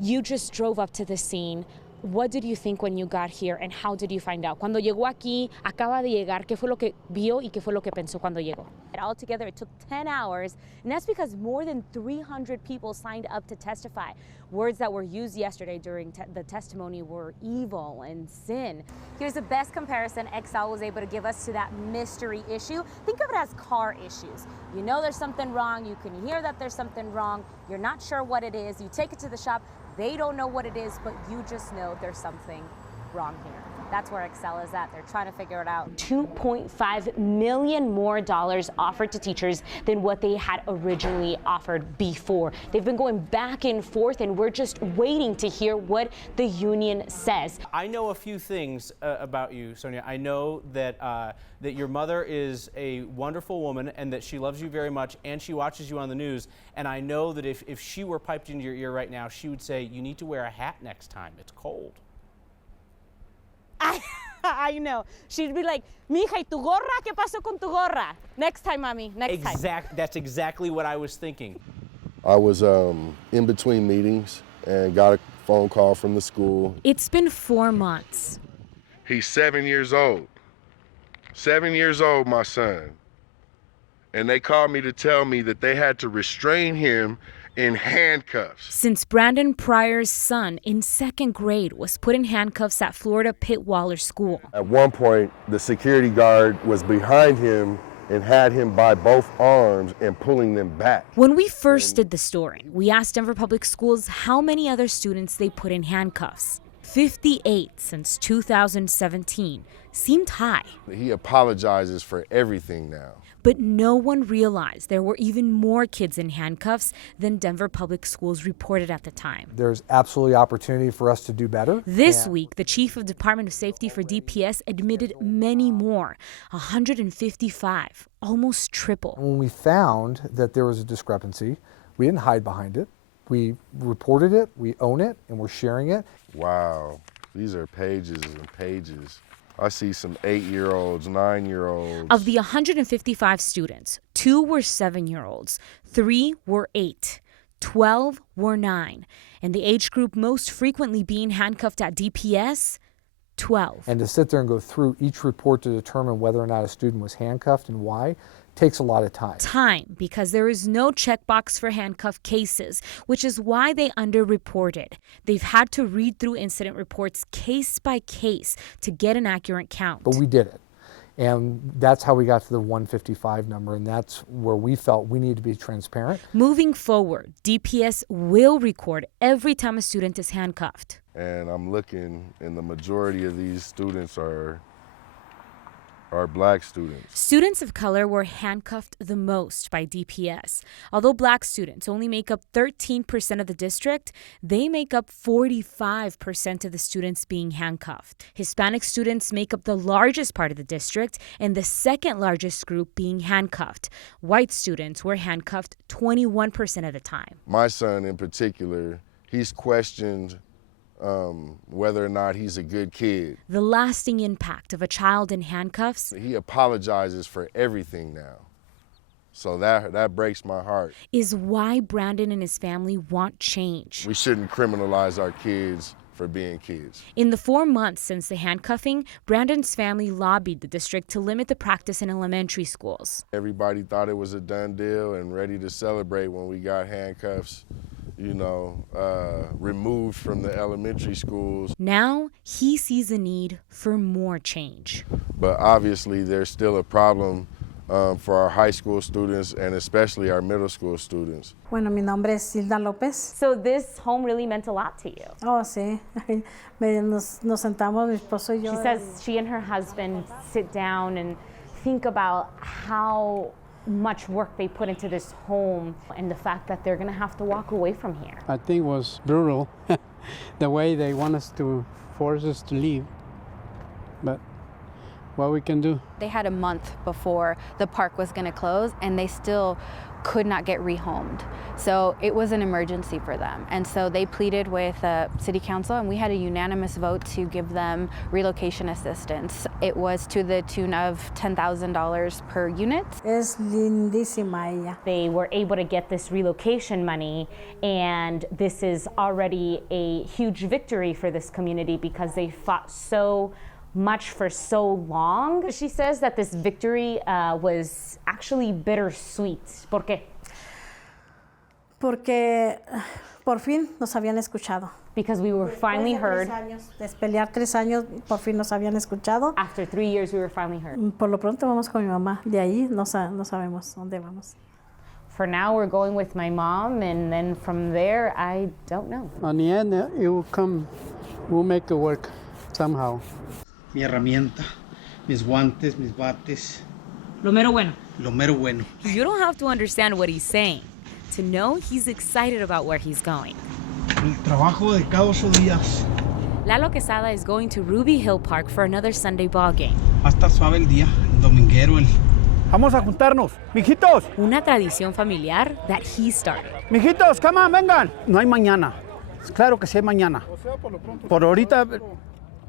You just drove up to the scene. What did you think when you got here, and how did you find out? Cuando llegó aquí, acaba de llegar, ¿qué fue lo que vio y qué fue lo que pensó cuando llegó? Altogether, it took 10 hours, and that's because more than 300 people signed up to testify. Words that were used yesterday during the testimony were evil and sin. Here's the best comparison Excel was able to give us to that mystery issue. Think of it as car issues. You know there's something wrong, you can hear that there's something wrong, you're not sure what it is, you take it to the shop, they don't know what it is, but you just know there's something wrong here. That's where Excel is at. They're trying to figure it out. $2.5 million more offered to teachers than what they had originally offered before. They've been going back and forth, and we're just waiting to hear what the union says. I know a few things about you, Sonia. I know that that your mother is a wonderful woman and that she loves you very much and she watches you on the news. And I know that if she were piped into your ear right now, she would say, you need to wear a hat next time. It's cold. I know. She'd be like, mija, ¿y tu gorra? ¿Qué pasó con tu gorra? Next time, mommy, next time. That's exactly what I was thinking. I was in between meetings and got a phone call from the school. It's been 4 months. He's 7 years old. 7 years old, my son. And they called me to tell me that they had to restrain him in handcuffs. Since Brandon Pryor's son in 2nd grade was put in handcuffs at Florida Pitt Waller School. At one point, the security guard was behind him and had him by both arms and pulling them back. When we first did the story, we asked Denver Public Schools how many other students they put in handcuffs. 58 since 2017 seemed high. He apologizes for everything now. But no one realized there were even more kids in handcuffs than Denver Public Schools reported at the time. There's absolutely opportunity for us to do better. This week, the chief of Department of Safety for DPS admitted many more, 155, almost triple. When we found that there was a discrepancy, we didn't hide behind it. We reported it, we own it, and we're sharing it. Wow, these are pages and pages. I see some 8-year-olds, 9-year-olds. Of the 155 students, 2 were 7-year-olds, 3 were 8, 12 were 9, and the age group most frequently being handcuffed at DPS, 12. And to sit there and go through each report to determine whether or not a student was handcuffed and why takes a lot of time. Time, because there is no checkbox for handcuff cases, which is why they underreported. They've had to read through incident reports case by case to get an accurate count. But we did it. And that's how we got to the 155 number, and that's where we felt we need to be transparent. Moving forward, DPS will record every time a student is handcuffed. And I'm looking, and the majority of these students are black students. Students of color were handcuffed the most by DPS. Although black students only make up 13% of the district, they make up 45% of the students being handcuffed. Hispanic students make up the largest part of the district and the second largest group being handcuffed. White students were handcuffed 21% of the time. My son in particular, he's questioned whether or not he's a good kid. The lasting impact of a child in handcuffs. He apologizes for everything now. So that breaks my heart. Is why Brandon and his family want change. We shouldn't criminalize our kids for being kids. In the 4 months since the handcuffing, Brandon's family lobbied the district to limit the practice in elementary schools. Everybody thought it was a done deal and ready to celebrate when we got handcuffs, removed from the elementary schools. Now he sees a need for more change. But obviously there's still a problem for our high school students and especially our middle school students. Bueno, mi nombre es Hilda López. So this home really meant a lot to you. Oh, sí. Nos sentamos, mi esposo y yo. She says she and her husband sit down and think about how much work they put into this home and the fact that they're going to have to walk away from here. I think it was brutal, the way they want us to force us to leave. But what we can do. They had a month before the park was going to close, and they still could not get rehomed. So it was an emergency for them. And so they pleaded with City Council, and we had a unanimous vote to give them relocation assistance. It was to the tune of $10,000 per unit. Es lindísima ella. They were able to get this relocation money, and this is already a huge victory for this community because they fought so much for so long. She says that this victory was actually bittersweet. ¿Por qué? Porque por fin nos habían escuchado. Because we were finally heard. De pelear 3 años, por fin nos habían escuchado. After 3 years, we were finally heard. Por lo pronto vamos con mi mamá. De ahí no sabemos dónde vamos. For now, we're going with my mom, and then from there, I don't know. On the end, it will come, we'll make it work somehow. Mi herramienta, mis guantes, mis bates. Lo mero bueno. Lo mero bueno. You don't have to understand what he's saying to know he's excited about where he's going. El trabajo de cada 8 días. Lalo Quesada is going to Ruby Hill Park for another Sunday ball game. Va a estar suave el día, el dominguero. Vamos a juntarnos. Mijitos. Una tradición familiar that he started. Mijitos, come on, vengan. No hay mañana. Claro que sí hay mañana. Por ahorita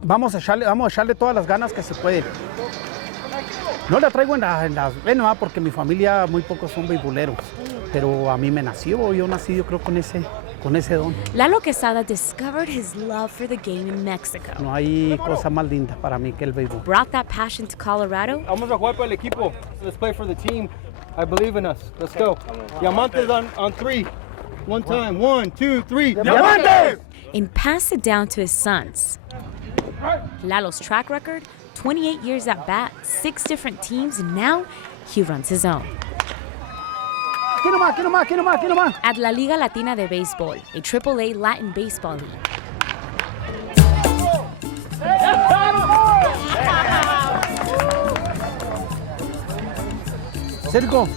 vamos a echarle todas las ganas que se pueden. No la traigo en las venas porque mi familia muy pocos son beisboleros. Pero a mí me nació, yo nací yo creo con ese don. Lalo Quesada discovered his love for the game in Mexico. No hay cosa más linda para mí que el béisbol. Brought that passion to Colorado. Vamos a jugar para el equipo. Let's play for the team. I believe in us. Let's go. Diamantes on 3. One time. 1, 2, 3. Diamantes! And passed it down to his sons. Lalo's track record, 28 years at bat, 6 different teams, and now he runs his own. Aquí nomás. At La Liga Latina de Béisbol, a AAA Latin baseball league. Circo.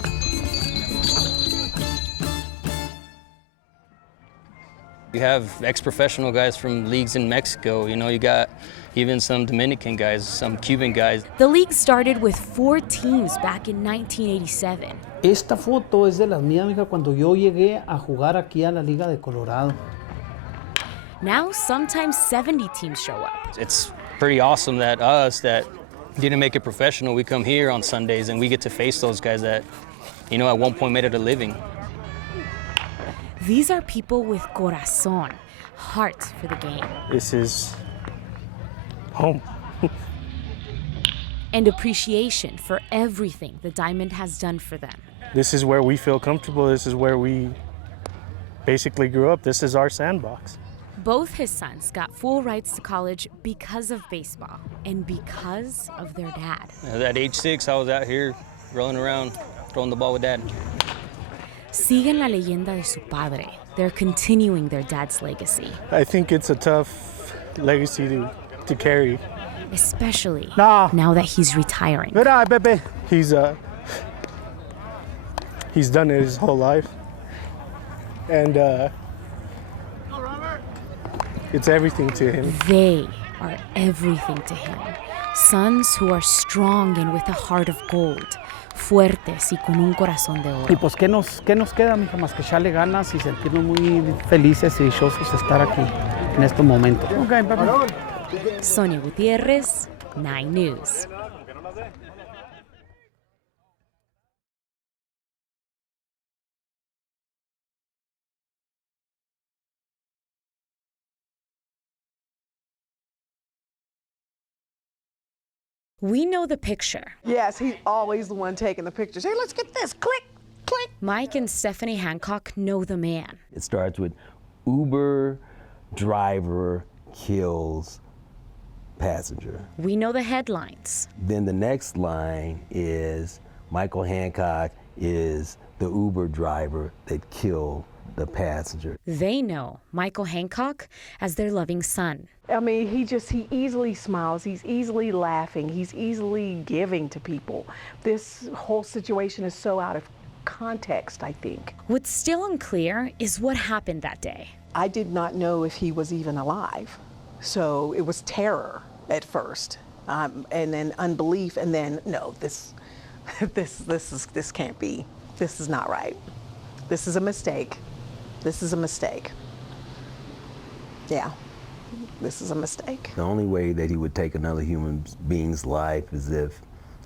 You have ex-professional guys from leagues in Mexico. You know, you got even some Dominican guys, some Cuban guys. The league started with 4 teams back in 1987. Esta foto es de las mías, mija, cuando yo llegué a jugar aquí a la Liga de Colorado. Now, sometimes 70 teams show up. It's pretty awesome that us that didn't make it professional, we come here on Sundays and we get to face those guys that, you know, at one point made it a living. These are people with corazón, heart for the game. This is home. And appreciation for everything the Diamond has done for them. This is where we feel comfortable. This is where we basically grew up. This is our sandbox. Both his sons got full rights to college because of baseball and because of their dad. At age 6, I was out here rolling around, throwing the ball with Dad. Siguen la leyenda de su padre. They're continuing their dad's legacy. I think it's a tough legacy to carry. Especially now that he's retiring. Mira, Pepe. He's done it his whole life. And it's everything to him. They are everything to him. Sons who are strong and with a heart of gold. Fuertes y con un corazón de oro. Y pues, ¿qué nos queda, mija, más que echarle ganas y sentirnos muy felices y dichosos de estar aquí en estos momentos? Okay, Pepe. Sonia Gutierrez, 9 News. We know the picture. Yes, he's always the one taking the pictures. Hey, let's get this. Click, click. Mike and Stephanie Hancock know the man. It starts with Uber driver kills passenger. We know the headlines. Then the next line is Michael Hancock is the Uber driver that killed the passenger. They know Michael Hancock as their loving son. I mean, he easily smiles, he's easily laughing, he's easily giving to people. This whole situation is so out of context, I think. What's still unclear is what happened that day. I did not know if he was even alive, so it was terror at first. and then unbelief, and then no, this can't be. This is not right. This is a mistake. This is a mistake. Yeah, this is a mistake. The only way that he would take another human being's life is if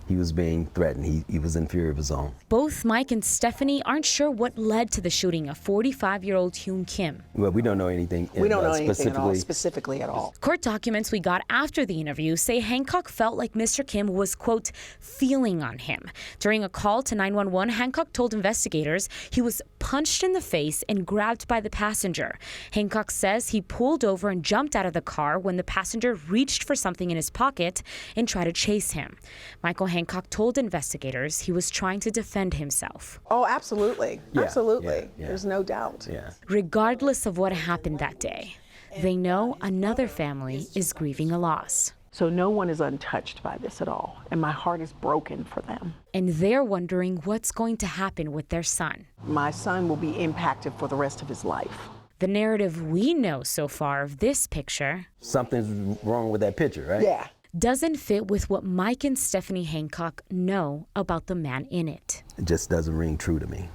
he was being threatened. He was in fear of his own. Both Mike and Stephanie aren't sure what led to the shooting of 45-year-old Hyun Kim. Well, we don't know anything. We don't know anything at all, specifically at all. Court documents we got after the interview say Hancock felt like Mr. Kim was, quote, feeling on him. During a call to 911, Hancock told investigators he was punched in the face and grabbed by the passenger. Hancock says he pulled over and jumped out of the car when the passenger reached for something in his pocket and tried to chase him. Michael Hancock told investigators he was trying to defend himself. Oh, absolutely. Yeah, absolutely. yeah. There's no doubt. Yeah. Regardless of what happened that day, they know another family is grieving a loss. So no one is untouched by this at all, and my heart is broken for them. And they're wondering what's going to happen with their son. My son will be impacted for the rest of his life. The narrative we know so far of this picture, Something's wrong with that picture, right? Yeah. doesn't fit with what Mike and Stephanie Hancock know about the man in it. It just doesn't ring true to me.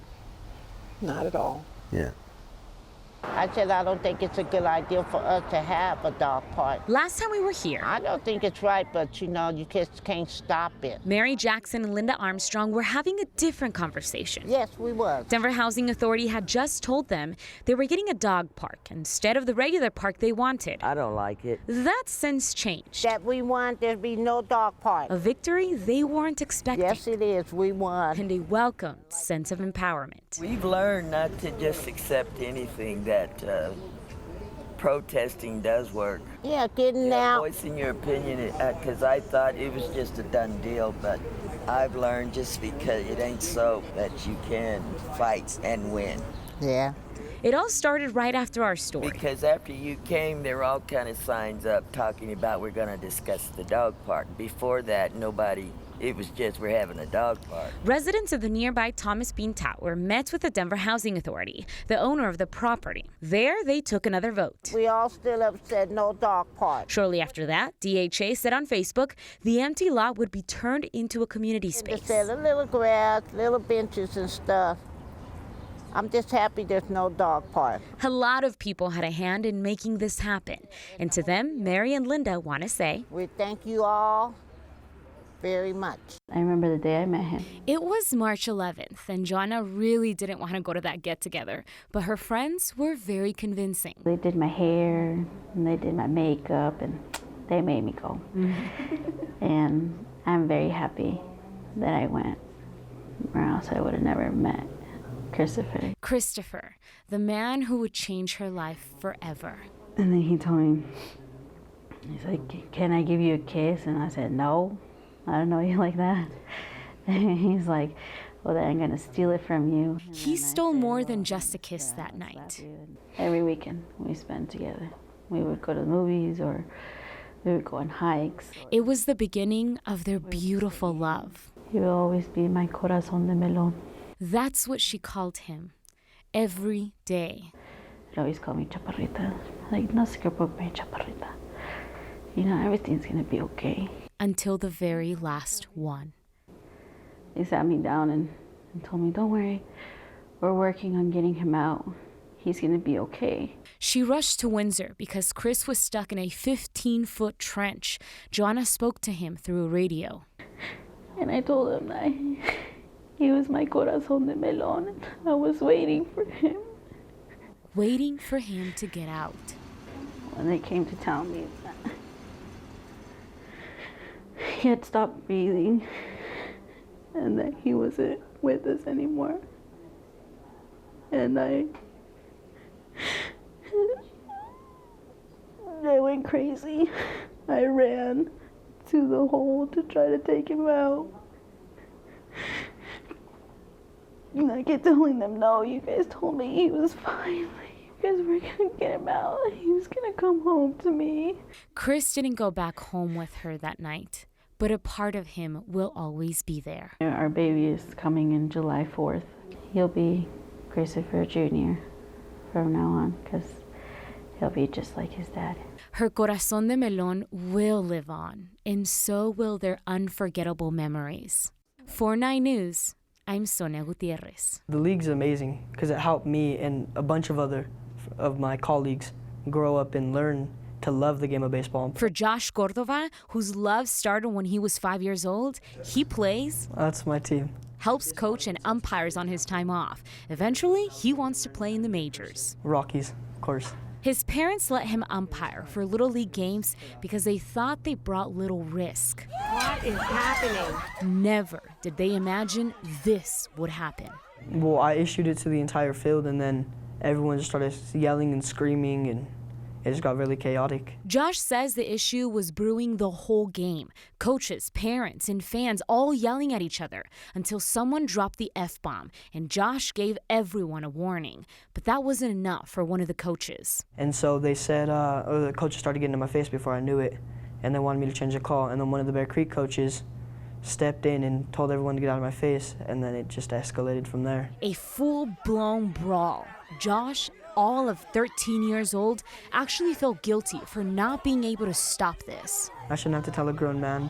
Not at all. Yeah. I said I don't think it's a good idea for us to have a dog park. Last time we were here, I don't think it's right, but you know, you just can't stop it. Mary Jackson and Linda Armstrong were having a different conversation. Yes, we was. Denver Housing Authority had just told them they were getting a dog park instead of the regular park they wanted. I don't like it. That's since changed. That we want there be no dog park. A victory they weren't expecting. Yes, it is. We won. And a welcomed sense of empowerment. We've learned not to just accept anything that protesting does work. Yeah, getting out. Voicing your opinion, because I thought it was just a done deal, but I've learned just because it ain't so that you can fight and win. Yeah. It all started right after our story. Because after you came, there were all kind of signs up talking about we're going to discuss the dog park. Before that, nobody, it was just we're having a dog park. Residents of the nearby Thomas Bean Tower met with the Denver Housing Authority, the owner of the property. There, they took another vote. We all stood up and said no dog park. Shortly after that, DHA said on Facebook the empty lot would be turned into a community space. They said a little grass, little benches and stuff. I'm just happy there's no dog park. A lot of people had a hand in making this happen. And to them, Mary and Linda want to say, we thank you all very much. I remember the day I met him. It was March 11th, and Joanna really didn't want to go to that get-together, but her friends were very convincing. They did my hair, and they did my makeup, and they made me go. And I'm very happy that I went, or else I would have never met Christopher, the man who would change her life forever. And then he told me, he's like, can I give you a kiss? And I said, no, I don't know you like that. And he's like, well, then I'm going to steal it from you. And he stole more than just a kiss that night. Every weekend we spent together. We would go to the movies or we would go on hikes. It was the beginning of their beautiful love. He will always be my corazón de melón. That's what she called him, every day. He'd always call me chaparrita. Like, no se preocupe, chaparrita. You know, everything's gonna be okay. Until the very last one. He sat me down and told me, don't worry, we're working on getting him out. He's gonna be okay. She rushed to Windsor because Chris was stuck in a 15-foot trench. Joanna spoke to him through a radio. And I told him that he was my corazón de melón, and I was waiting for him. Waiting for him to get out. When they came to tell me that he had stopped breathing and that he wasn't with us anymore. And I went crazy. I ran to the hole to try to take him out. And I kept telling them, no, you guys told me he was fine. You guys were gonna get him out. He was gonna come home to me. Chris didn't go back home with her that night, but a part of him will always be there. Our baby is coming in July 4th. He'll be Christopher Jr. from now on, because he'll be just like his dad. Her corazón de melón will live on, and so will their unforgettable memories. For 9 News, I'm Sonia Gutierrez. The league's amazing because it helped me and a bunch of my colleagues grow up and learn to love the game of baseball. For Josh Cordova, whose love started when he was 5 years old, he plays. That's my team. Helps coach and umpires on his time off. Eventually, he wants to play in the majors. Rockies, of course. His parents let him umpire for Little League games because they thought they brought little risk. What is happening? Never did they imagine this would happen. Well, I issued it to the entire field, and then everyone just started yelling and screaming, and it just got really chaotic. Josh says the issue was brewing the whole game. Coaches, parents, and fans all yelling at each other until someone dropped the F-bomb, and Josh gave everyone a warning. But that wasn't enough for one of the coaches. And so they said, the coaches started getting in my face before I knew it, and they wanted me to change the call. And then one of the Bear Creek coaches stepped in and told everyone to get out of my face, and then it just escalated from there. A full-blown brawl. Josh, all of 13 years old, actually felt guilty for not being able to stop this. I shouldn't have to tell a grown man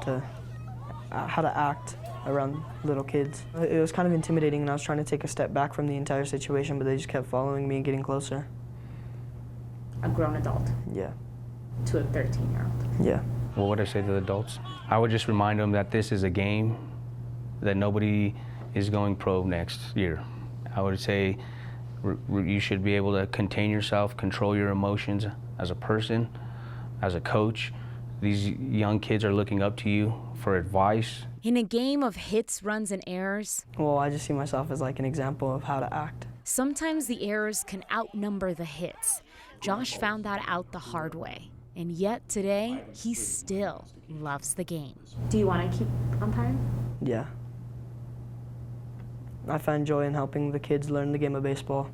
how to act around little kids. It was kind of intimidating, and I was trying to take a step back from the entire situation, but they just kept following me and getting closer. A grown adult? Yeah. To a 13-year-old? Yeah. What would I say to the adults? I would just remind them that this is a game, that nobody is going pro next year. I would say you should be able to contain yourself, control your emotions as a person, as a coach. These young kids are looking up to you for advice. In a game of hits, runs, and errors, well, I just see myself as like an example of how to act. Sometimes the errors can outnumber the hits. Josh found that out the hard way. And yet today, he still loves the game. Do you want to keep umpiring? Yeah. I find joy in helping the kids learn the game of baseball.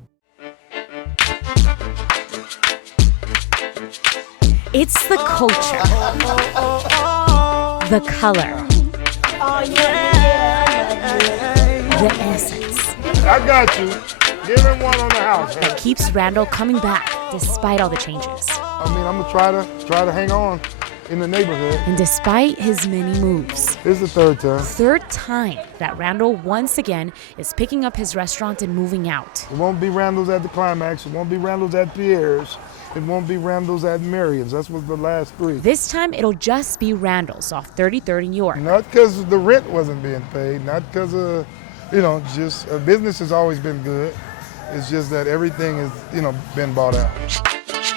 It's the culture, the color, the essence. I got you. Give him one on the house. That keeps Randall coming back despite all the changes. I mean, I'm gonna try to hang on in the neighborhood. And despite his many moves. This is the third time. Third time that Randall once again is picking up his restaurant and moving out. It won't be Randall's at the Climax. It won't be Randall's at Pierre's. It won't be Randall's at Marion's. That's what the last 3. This time it'll just be Randall's off 33rd in York. Not because the rent wasn't being paid, not because of, just business has always been good. It's just that everything has, been bought out.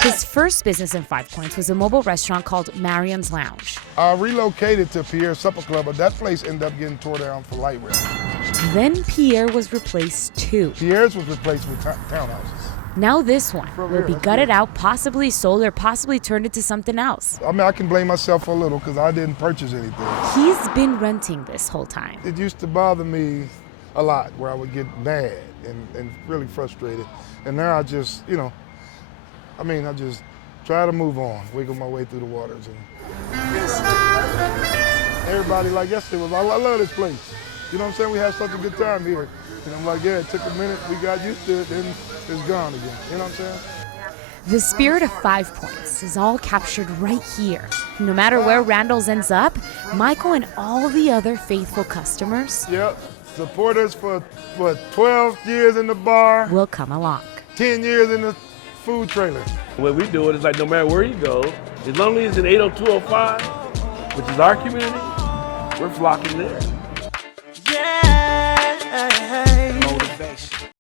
His first business in 5 Points was a mobile restaurant called Marion's Lounge. I relocated to Pierre's Supper Club, but that place ended up getting tore down for light rail. Then Pierre was replaced too. Pierre's was replaced with townhouses. Now this one will be gutted out, possibly sold, or possibly turned into something else. I mean, I can blame myself a little because I didn't purchase anything. He's been renting this whole time. It used to bother me a lot where I would get mad and really frustrated. And now I just, I just try to move on, wiggle my way through the waters. And everybody like yesterday was, I love this place. You know what I'm saying? We had such a good time here. And I'm like, yeah, it took a minute, we got used to it, then it's gone again. You know what I'm saying? The spirit of 5 Points is all captured right here. No matter where Randall's ends up, Michael and all the other faithful customers support us for 12 years in the bar. Will come along. 10 years in the food trailer. The way we do it is like no matter where you go, as long as it's in 80205, which is our community, we're flocking there.